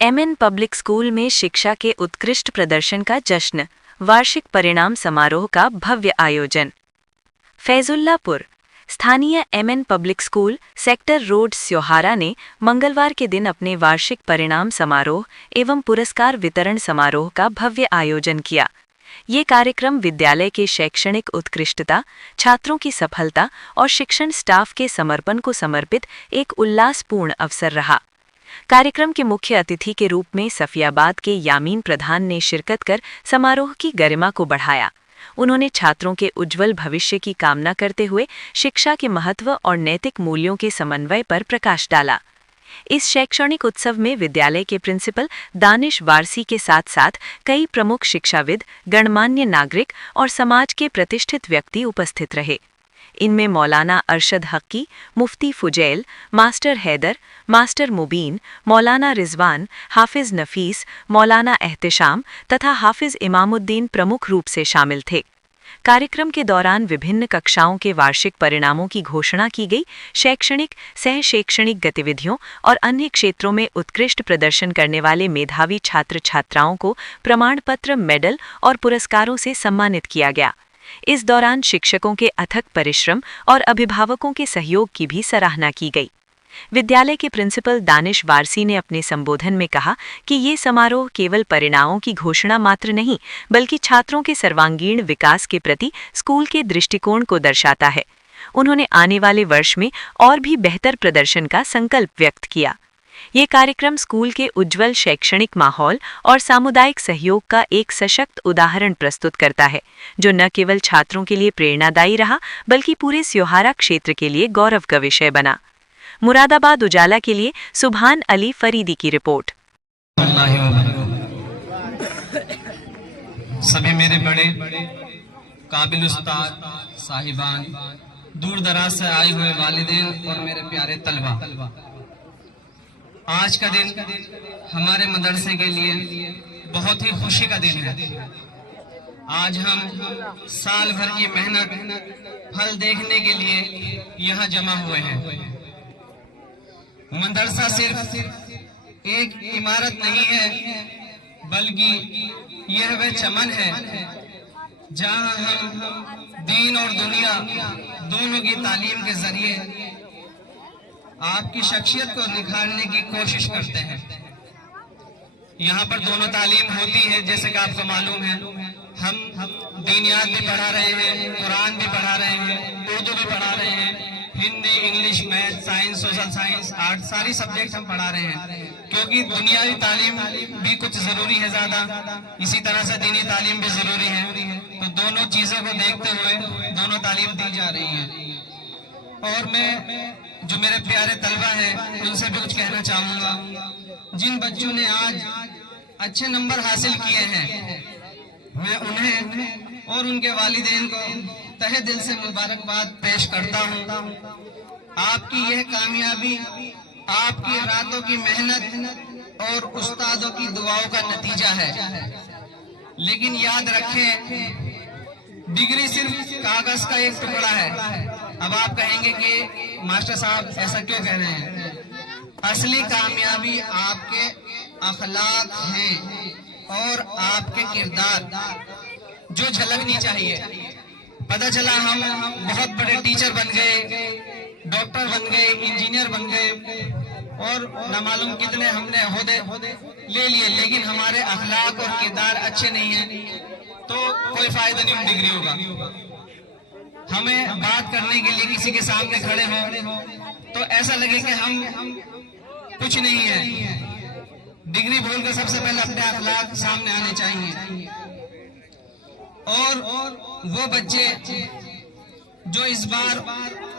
MN public school में शिक्षा के उत्कृष्ट प्रदर्शन का जश्न, वार्षिक परिणाम समारोह का भव्य आयोजन। फैजुल्लापुर स्थानीय MN public school sector road Syohara ने मंगलवार के दिन अपने वार्षिक परिणाम समारोह एवं पुरस्कार वितरण समारोह का भव्य आयोजन किया। ये कार्यक्रम विद्यालय के शैक्षणिक उत्कृष्टता, छात्रों की सफलता और शिक्षण स्टाफ के समर्पण को समर्पित एक उल्लासपूर्ण अवसर रहा। कार्यक्रम के मुख्य अतिथि के रूप में सफियाबाद के यामीन प्रधान ने शिरकत कर समारोह की गरिमा को बढ़ाया। उन्होंने छात्रों के उज्जवल भविष्य की कामना करते हुए शिक्षा के महत्व और नैतिक मूल्यों के समन्वय पर प्रकाश डाला। इस शैक्षणिक उत्सव में विद्यालय के प्रिंसिपल दानिश वारसी के साथ साथ कई प्रमुख शिक्षाविद, गणमान्य नागरिक और समाज के प्रतिष्ठित व्यक्ति उपस्थित रहे। इनमें मौलाना अरशद हक्की, मुफ्ती फुजैल, मास्टर हैदर, मास्टर मुबीन, मौलाना रिजवान, हाफिज नफीस, मौलाना एहतिशाम तथा हाफिज इमामुद्दीन प्रमुख रूप से शामिल थे। कार्यक्रम के दौरान विभिन्न कक्षाओं के वार्षिक परिणामों की घोषणा की गई। शैक्षणिक, सह शैक्षणिक गतिविधियों और अन्य क्षेत्रों में उत्कृष्ट प्रदर्शन करने वाले मेधावी छात्र छात्राओं को प्रमाण पत्र, मेडल और पुरस्कारों से सम्मानित किया गया। इस दौरान शिक्षकों के अथक परिश्रम और अभिभावकों के सहयोग की भी सराहना की गई। विद्यालय के प्रिंसिपल दानिश वारसी ने अपने संबोधन में कहा कि ये समारोह केवल परिणामों की घोषणा मात्र नहीं, बल्कि छात्रों के सर्वांगीण विकास के प्रति स्कूल के दृष्टिकोण को दर्शाता है। उन्होंने आने वाले वर्ष में और भी बेहतर प्रदर्शन का संकल्प व्यक्त किया। ये कार्यक्रम स्कूल के उज्जवल शैक्षणिक माहौल और सामुदायिक सहयोग का एक सशक्त उदाहरण प्रस्तुत करता है, जो न केवल छात्रों के लिए प्रेरणादायी रहा, बल्कि पूरे स्योहारा क्षेत्र के लिए गौरव का विषय बना। मुरादाबाद उजाला के लिए सुभान अली फरीदी की रिपोर्ट। सभी मेरे बड़े काबिल उस्ताद साहिबान, दूर दराज से आए हुए वालिदैन और मेरे प्यारे तलबा, आज का दिन हमारे मदरसे के लिए बहुत ही खुशी का दिन है। आज हम साल भर की मेहनत फल देखने के लिए यहाँ जमा हुए हैं। मदरसा सिर्फ एक इमारत नहीं है, बल्कि यह वह चमन है जहाँ हम दीन और दुनिया दोनों की तालीम के जरिए आपकी शख्सियत को निखारने की कोशिश करते हैं। यहाँ पर दोनों तालीम होती है, जैसे कि आपको मालूम है। हम दीनियात भी पढ़ा रहे हैं, कुरान भी पढ़ा रहे हैं, उर्दू भी पढ़ा रहे हैं, Hindi, English, math, science, social science, art, सारी सब्जेक्ट हम पढ़ा रहे हैं, क्योंकि दुनियावी तालीम भी कुछ जरूरी है ज्यादा, इसी तरह से दीनी तालीम भी जरूरी है। तो दोनों चीजों को देखते हुए दोनों तालीम दी जा रही है। और मैं जो मेरे प्यारे तलबा हैं उनसे भी कुछ कहना चाहूँगा। जिन बच्चों ने आज अच्छे नंबर हासिल किए हैं, मैं उन्हें और उनके वालिदैन को तहे दिल से मुबारकबाद पेश करता हूँ। आपकी यह कामयाबी आपकी रातों की मेहनत और उस्तादों की दुआओं का नतीजा है। लेकिन याद रखें, डिग्री सिर्फ कागज का एक टुकड़ा है। अब आप कहेंगे कि मास्टर साहब ऐसा क्यों कह रहे हैं? असली कामयाबी आपके अखलाक हैं और आपके किरदार, जो झलकनी चाहिए। पता चला हम बहुत बड़े टीचर बन गए, डॉक्टर बन गए, इंजीनियर बन गए और न मालूम कितने हमने ओहदे ले लिए, लेकिन हमारे अखलाक और किरदार अच्छे नहीं हैं, तो कोई फायदा नहीं उन डिग्रियों का। हमें बात करने के लिए किसी के सामने खड़े हों तो ऐसा लगे कि हम कुछ नहीं है। डिग्री बोलकर सबसे पहले अपने अखलाक सामने आने चाहिए। और वो बच्चे जो इस बार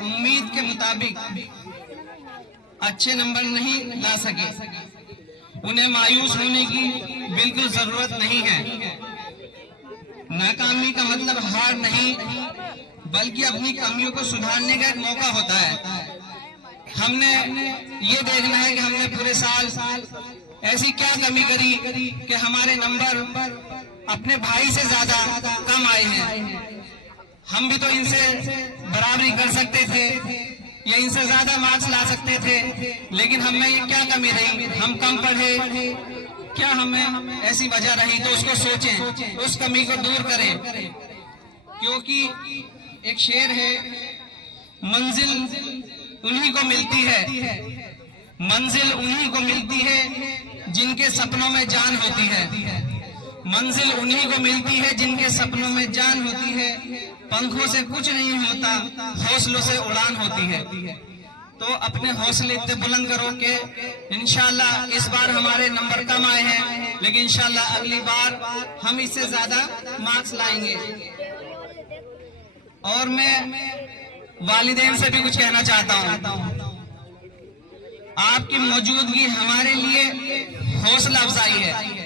उम्मीद के मुताबिक अच्छे नंबर नहीं ला सके, उन्हें मायूस होने की बिल्कुल जरूरत नहीं है। नाकामी का मतलब हार नहीं, बल्कि अपनी कमियों को सुधारने का एक मौका होता है। हमने ये देखना है कि हमने पूरे साल ऐसी क्या कमी करी कि हमारे नंबर अपने भाई से ज्यादा कम आए हैं। हम भी तो इनसे बराबरी कर सकते थे, या इनसे ज्यादा मार्क्स ला सकते थे, लेकिन हम में ये क्या कमी रही, हम कम पढ़े, क्या हमें ऐसी वजह रही, तो उसको सोचें, उस कमी को दूर करें। क्योंकि एक शेर है, मंजिल उन्हीं को मिलती है, मंजिल उन्हीं को मिलती है जिनके सपनों में जान होती है, मंजिल उन्हीं को मिलती है जिनके सपनों में जान होती है। पंखों से कुछ नहीं होता, हौसलों से उड़ान होती है। तो अपने हौसले इतने बुलंद करो कि इंशाल्लाह इस बार हमारे नंबर कम आए हैं, लेकिन इंशाल्लाह अगली बार हम इससे ज्यादा मार्क्स लाएंगे। और मैं वालिदैन से भी कुछ कहना चाहता हूँ। आपकी मौजूदगी हमारे लिए हौसला अफजाई है।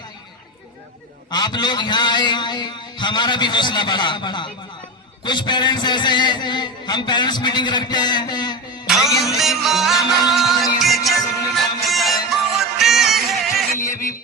आप लोग यहाँ आए, हमारा भी हौसला बढ़ा। कुछ पेरेंट्स ऐसे हैं, हम पेरेंट्स मीटिंग रखते हैं, लेकिन